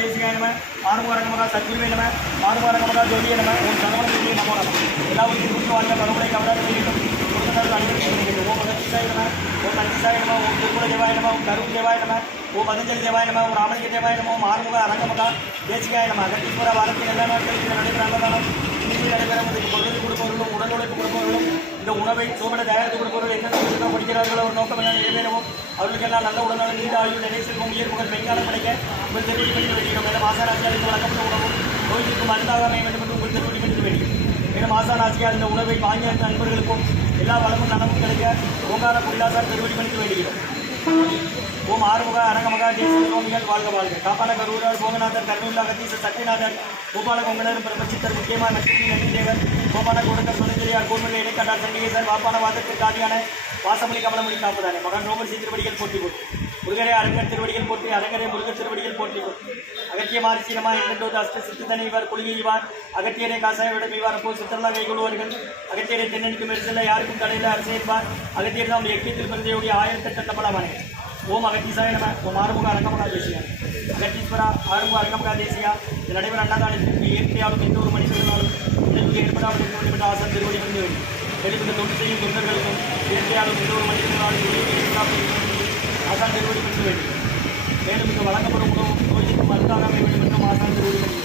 தேசிகாய நம ஆறுமுக அரங்கமகா சத்குருவே நம ஆறுமுக அரங்கமகா ஜோதியே நம ஓம் சரவண நமோ நம எல்லா உயிரும் குறித்து வாழ்ந்த கருணை கவலை தெரிவிக்கும் கொடுத்ததால் அனுபவிக்கிறது ஓம் மகத்திசாய நம ஓம் நந்திசாய நம ஓம் திருக்குல தேவாய நம ஓம் கருண் தேவாய நம ஓம் பதஞ்சலி தேவாய நம ஓம் ராமலிங்க தேவாய நம ஓம் ஆறுமுக அரங்கமகா தேசிகாய நம அகத்தீஸ்வர வாரத்தின் எல்லா நாட்களுக்கு நடைபெற அன்னதானம் இன்னைக்கு நடைபெறும் பொருள் கொடுப்பவர்களும் உடல் உழைப்பு கொடுப்பவர்களும் இந்த உணவை சோபனை தயாரித்து கொடுப்பவர்கள் என்ன படிக்கிறார்களோ ஒரு நோக்கம் எல்லாம் நிறைவேறவும் அவர்களுக்கெல்லாம் நல்ல உடல்நலம் நீண்ட ஆய்வு நிலை செல்வம் உயர் புகழ் பெண்காலம் கிடைக்க உங்கள் திருவடி பணிந்து வேண்டியும் மேலும் மாசாராசியாருக்கு வழங்கப்பட்ட உணவும் நோய்க்கு மருந்தாக அமைய வேண்டும் என்று உங்கள் திருவடி பணிந்து வேண்டியும் மேலும் மாசாராசியார் இந்த உணவை வாங்கி வந்த நண்பர்களுக்கும் எல்லா வளமும் நலமும் கிடைக்க ஓங்கார குடிலாசார் திருவடி பணிந்து வேண்டுகிறோம். ஓம் ஆறுமுக அரங்கமகா தேசிய சுவாமிகள் வாழ்க வாழ்க காப்பாள கரூரர் போகநாதர் கருணூல்லா கத்தீசர் சக்திநாதர் கோபால கொங்கணர் பிரபச்சித்தர் முக்கியமான லட்சுமி நந்திதேவர் கோபால கொடுக்கர் சுதந்திரியார் கோர்மலை இடைக்காட்டார் சண்டிகேசர் வாப்பான வாதத்திற்கு ஆதியான வாசமொழி கமலமொழி காப்பதானே மகன் ரோமர் சி திருவடிகள் போற்றி போட்டு முருகரே அரங்கர் திருவடிகள் போற்றி அரங்கரே முருகர் திருவடிகள் போற்றி போட்டு அகத்திய மாரிசீனமா இரண்டோது அஷ்ட சித்துதனைவார் கொள்கைவார் அகத்தியரை காசாய விடமைவார் அப்போ சித்திரலா கைகொள்வார்கள் அகத்தியரை தென்னனுக்கு மெரிசல்ல யாருக்கும் கடையில் அரசேற்பார் அகத்தியர் தான் எக்கியத்தில் பிறந்தையுடைய 1008 தம்பளமானே ஓம் அகத்தீசாய நம ஓம் ஆறுமுக அரங்கமகா தேசியா அகத்தீஸ்வரா ஆறுமுக அரங்கமகா தேசியா இது நடைபெற அன்னதானத்திற்கு இயற்கையாலும் எந்த ஒரு மனிதர்களாலும் நினைவுக்கு ஏற்படாமல் ஆசன் திருவடி வந்து வேண்டும் வெளிப்பட்ட தொண்டு செய்யும் தொண்டர்களுக்கும் இயற்கையாலும் எந்த ஒரு மனிதர்களாலும் ஆசான் திருவடி வந்து வேண்டும் மேலும் இங்கு வழங்கப்படும் உணவும் நோய்க்கு மருந்தாக அமைய வேண்டும் என்றும் ஆசான் திருவடி வந்து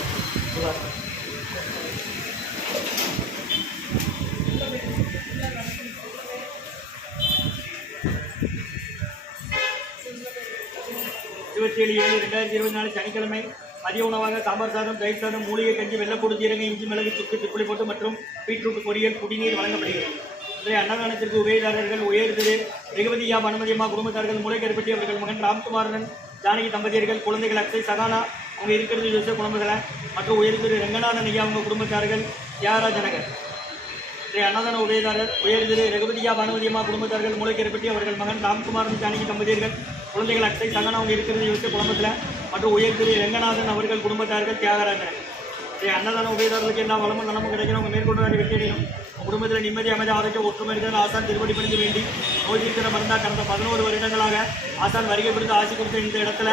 இருபத்தி 7/7/2024 சனிக்கிழமை மதிய உணவாக சாம்பார் சாதம் தயிர் சாதம் மூலிகை கஞ்சி வெள்ளப்பூடு ஜீரக இஞ்சி மிளகு சுக்கு திப்புளி போட்டு மற்றும் பீட்ரூட் பொரியல் குடிநீர் வழங்கப்படுகிறது. இன்றைய அன்னதானத்திற்கு உபயதாரர்கள் உயர் திரு ரெகுபதியா அனுமதியம்மா குடும்பத்தார்கள் மூளைக்கருப்பட்டி அவர்கள் மகன் ராம்குமாரன் ஜானகி தம்பதியர்கள் குழந்தைகள் அக்ஷய் சகானா அவங்க இருக்கிறது யோசிய குடும்பங்களை மற்றும் உயர் திரு ரங்கநாதன் ஐயா அவங்க குடும்பத்தார்கள் தியாகராஜ நகர். இன்றைய அன்னதான உபயதாரர் உயர் திரு ரெகுபதியா அனுமதியம்மா குடும்பத்தார்கள் மூளைக்கருப்பட்டி அவர்கள் மகன் ராம்குமாரன் ஜானகி தம்பதியர்கள் குழந்தைகள் அக்ஷய் சகானா அவங்க இருக்கிறது யோசிய குடும்பத்தில் மற்றும் உயர் திரு ரங்கநாதன் அவர்கள் குடும்பத்தார்கள் தியாகராஜன். அன்னதான உபயதாரர்களுக்கு எல்லா வளமும் நலமும் கிடைக்கணும். அவங்க மேற்கொண்டு வெற்றியடையும். குடும்பத்தில் நிம்மதி அமைதி ஆரோக்கியம் ஒற்றுமைகள் ஆசான் திருவடி பணிந்து வேண்டி நோய் தீர்க்கிற மருந்தாக கடந்த 11 வருடங்களாக ஆசான் வருகை பிடித்து ஆட்சி கொடுத்த இந்த இடத்துல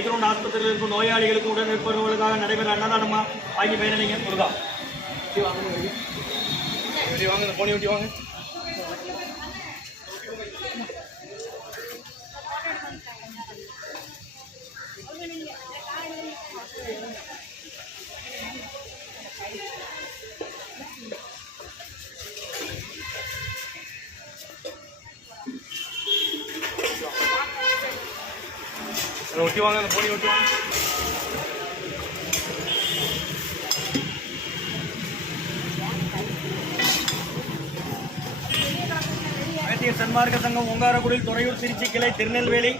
ஐக்ரௌண்ட் ஆஸ்பத்திரியில் இருக்கும் நோயாளிகளுக்கு உடன் இருப்பவர்களுக்காக நடைபெற அன்னதானமா வாங்கி பயனடைங்க. முருகா வாங்க போனி ஊட்டி வாங்க. ஒட்டி வாங்க அந்த போனி ஒட்டி வாங்க. அகத்தியர் சன்மார்க்க சங்கம் ஓங்காரக்குடில் துறையூர் திருச்சி கிளை திருநெல்வேலி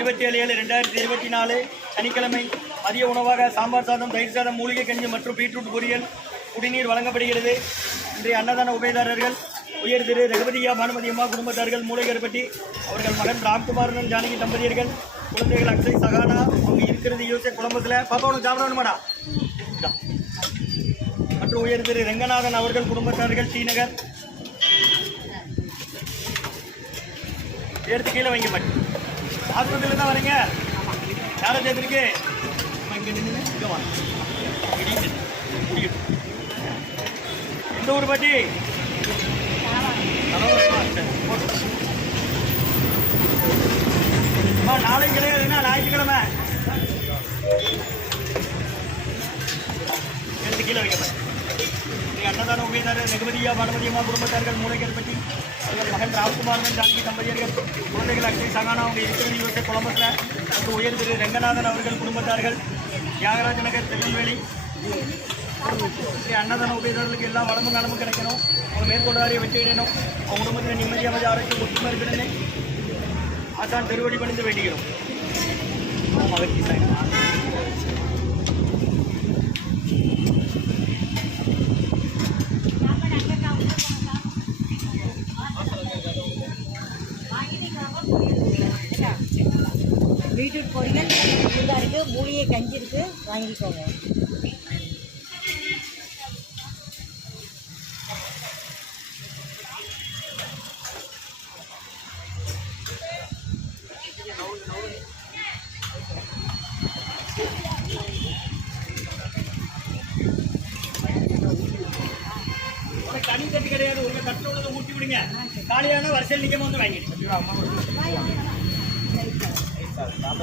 27/7/2024 சனிக்கிழமை மதிய உணவாக சாம்பார் சாதம் தயிர் சாதம் மூலிகை கஞ்சி மற்றும் பீட்ரூட் பொரியல் குடிநீர் வழங்கப்படுகிறது. இன்றைய அன்னதான உபயதாரர்கள் உயர் திரு ரகுபதியா பானுமதியம்மா குடும்பத்தார்கள் மூளைக்கருப்பட்டி அவர்கள் மகன் ராம்குமாரன் ஜானகி தம்பதியர்கள் குழந்தைகள் அக்ஷய் சகானா அவங்க இருக்கிறது யோசிய குடும்பத்தில் பாப்பா உனக்கு சாப்பிடணுமாடா மற்றும் உயர் திரு ரங்கநாதன் அவர்கள் குடும்பத்தார்கள் டி நகர். எடுத்து கீழே வைங்க மாட்டி ஆஸ்பத்திரியில் தான் வரீங்க. யாரை சேர்த்துருக்கு இங்கே நின்று இங்கே வாங்க. எந்த ஊர் பாட்டி நாளைக்கு கிடையாதுன்னா ஞாயிற்றுக்கிழமை எடுத்து கீழே வைக்க மாட்டேன். அன்னதான உபயதாரர் ரெகுபதியா பானுமதியம்மா குடும்பத்தார்கள் மூளைக்கருப்பட்டி அவர்கள் மகன் ராம்குமாரன் ஜானகி தம்பதியர்கள் குழந்தைகள் அக்ஷய் சகானா அவங்க இருக்கிறது யோசிய குழம்பத்தில் மற்றும் உயர் திரு ரங்கநாதன் அவர்கள் குடும்பத்தார்கள் தியாகராஜ நகர் திருநெல்வேலி. அன்னதான உபயதாரர்களுக்கு எல்லா வளமும் நலமும் கிடைக்கணும். அவங்க மேற்கொண்டாரிய வெற்றியிடணும். அவங்க குடும்பத்தில் நிம்மதி அமைதி ஆரோக்கியம் ஒற்றுமை இருக்கணும்னு ஆசான் திருவடி பணிந்து வேண்டுகிறோம். மகிழ்ச்சி சார். பீட்ரூட் பொரியல் இருக்குது, மூலிகை கஞ்சி இருக்குது, வாங்கிக்கோங்க. வாங்கிடுங்க. காலியான வரிசையில் நிற்காம வந்து வாங்கிடுங்க. வாங்க, வாங்க, வாங்க. சரி, சார். சார்